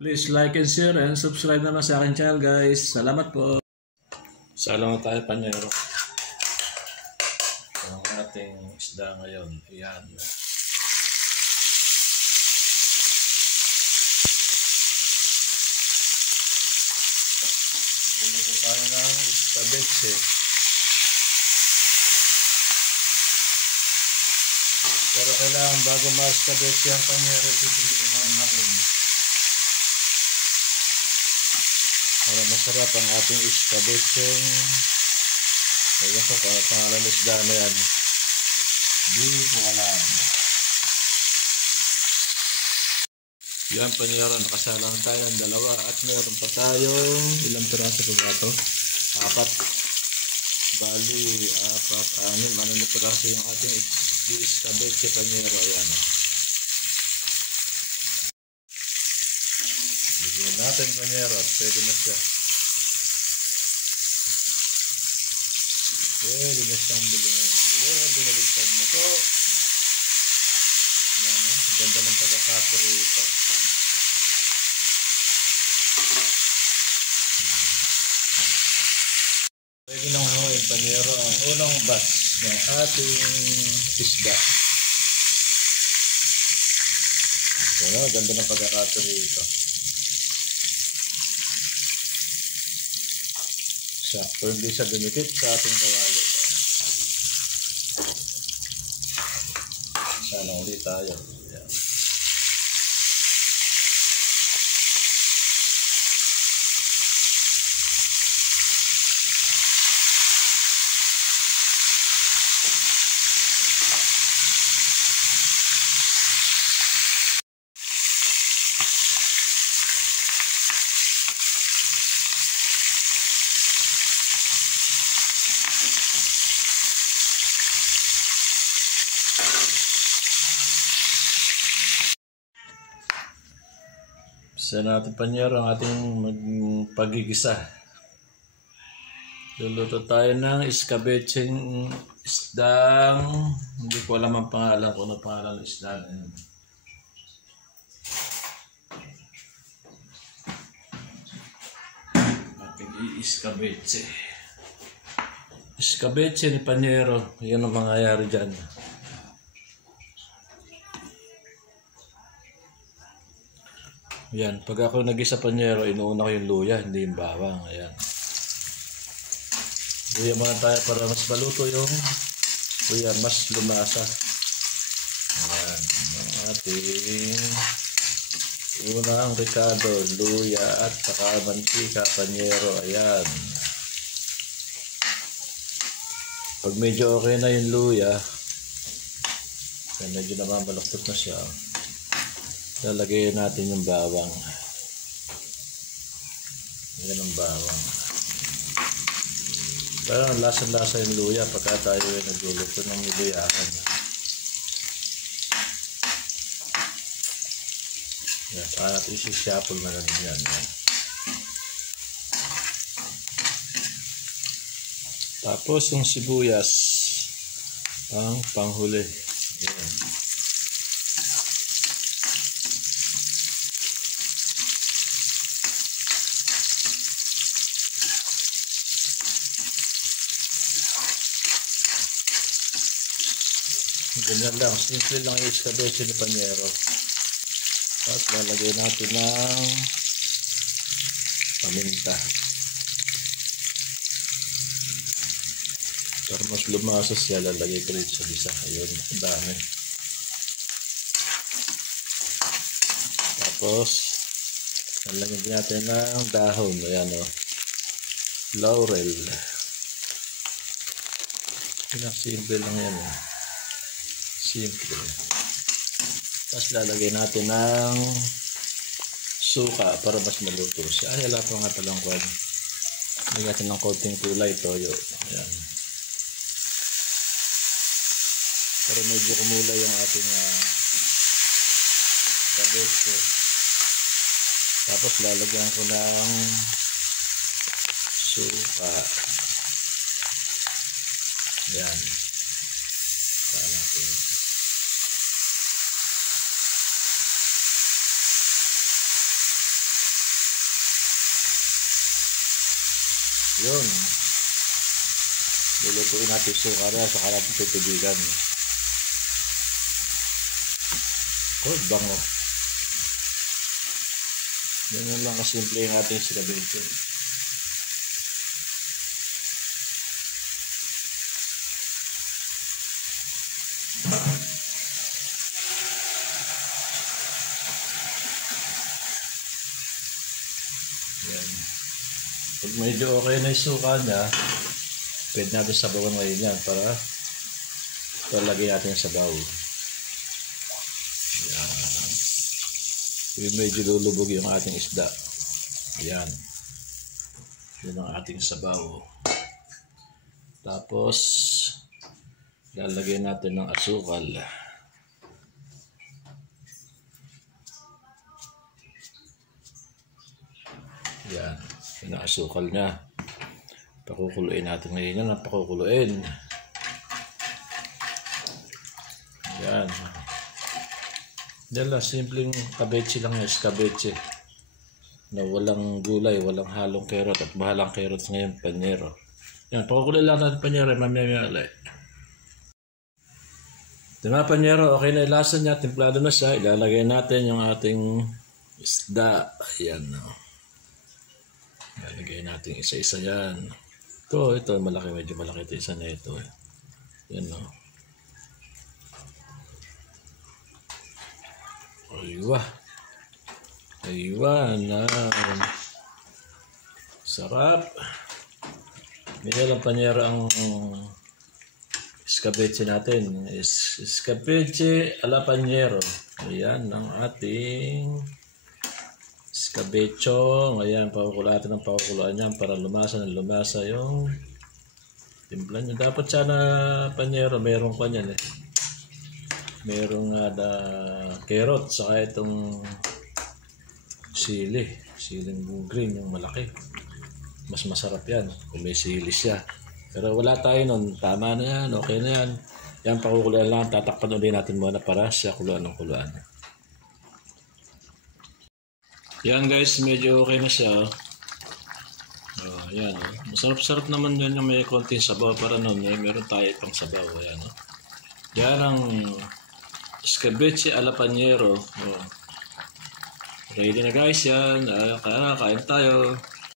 Please like and share and subscribe naman sa akin channel guys. Salamat po. Salamat tayo panyero. Ang ating isda ngayon. Ayan. Bumito tayo ng escabeche. Pero kailangan bago ma-escabeche ang panyero, titilitin natin. Para masarap ang ating escabeche. Ayun ko kung pangalan isda na yan. Hindi ko alam. Yan panyero, nakasalang tayo ng dalawa at meron pa tayong ilang piraso pa ba ito? 4. Bali, 4, 6, ano na piraso yung ating escabeche panyero. Ayan o. Bigyan natin panyero at pwede na siya. Pwede na siyang bilhin. Ayan, binaligtad na ito. Ayan o. Ganda ng pagkakato rito. Pwede nang hanguin panyero ang unang batch ng ating isda. Ayan, ganda ng pagkakato rito. Sakto, hindi siya dumikit sa ating kawali. Sana ulit tayo. Ayan. Sa natin panyero ang ating pagigisa. Luluto tayo ng escabecheng isdang, hindi ko alam ang pangalan, kung ano pangalan ng isda na yun. Ating i-escabeche. Escabeche ni panyero, yun ang mangyayari dyan. Ayan, pag ako nag-isa panyero, inuuna ko yung luya, hindi yung bawang. Ayan. Luya muna tayo para mas maluto yung luya, mas lumasa. Ayan, ang ating unang ricado, luya at saka mantika, panyero. Ayan. Pag medyo okay na yung luya, medyo namamaluktot na siya. Lalagay natin yung bawang. Yan ang bawang. Parang lasa-lasa yung luya pagka tayo yung nagluluto ng luyahan. Yan, saka natin isi-shuffle na lang yan. Tapos yung sibuyas ang panghuli. Yan. Ganyan lang, simple lang yung escabeche ni panyero. Tapos lalagay natin ng paminta para mas lumasa siya. Lalagay ko rin sa bisa. Ayun, ang dami. Tapos lalagyan natin ng dahon. Ayan o, laurel. Simple lang yan o. Simple. Tapos lalagay natin ng suka para mas maluto siya. Ay, wala pa nga palang kwan. Lagyan natin ng konting kulay, toyo. Ayan. Para medyo kumulay yung ating escabeche. Tapos lalagyan ko ng suka. Ayan. Saan natin. Yun. Lulutuin natin yung suka na, saka natin tutubigan. Bango. Yan lang kasimple yung ating escabeche. Yan. Pag medyo okay na yung suka niya, pwede natin sabawan ngayon yan para talagay natin yung sabaw. Yan. Yung medyo lulubog yung ating isda. Yan. Yun ang ating sabaw. Tapos, lalagyan natin ng asukal. Yan. Yun ang asukal niya. Pakukuluin natin ngayon yan. Pakukuluin. Yan. Yan lang. Simpleng kabeche lang yung escabeche. Na walang gulay, walang halong carrot. At mahalang carrots ngayon, panyero. Yan. Pakukuluin lang natin panyero. Mamaya ulit. Diba panyero, okay na ilasa niya. Templado na siya. Ilalagay natin yung ating isda. Ayan. Ilalagay natin isa-isa yan. Ito, malaki, medyo malaki ito. Isa na ito. Yan, no. Aywa na. Sarap. May lang panyero ang escabeche natin. Escabeche ala panyero. Ayan ang ating escabecho. Ayan, pakukuluan natin ng pakukuluan yan para lumasa yung timpla nyo. Dapat sana panyero, meron pa yan eh. Merong carrot, saka itong siling green, yung malaki. Mas masarap yan kung may sili siya. Pero wala tayo nun, tama na yan, okay na yan. Yan, pakukuluan lang, tatakpan ulit natin muna para siya kuluan ng kuluan. Yan guys, medyo okay na siya. Yan. Masarap-sarap naman yan yung may konting sabaw para nun. Meron tayo pang sabaw. Yan. Yan ang escabeche ala panyero. Ready na guys yan. Kain tayo.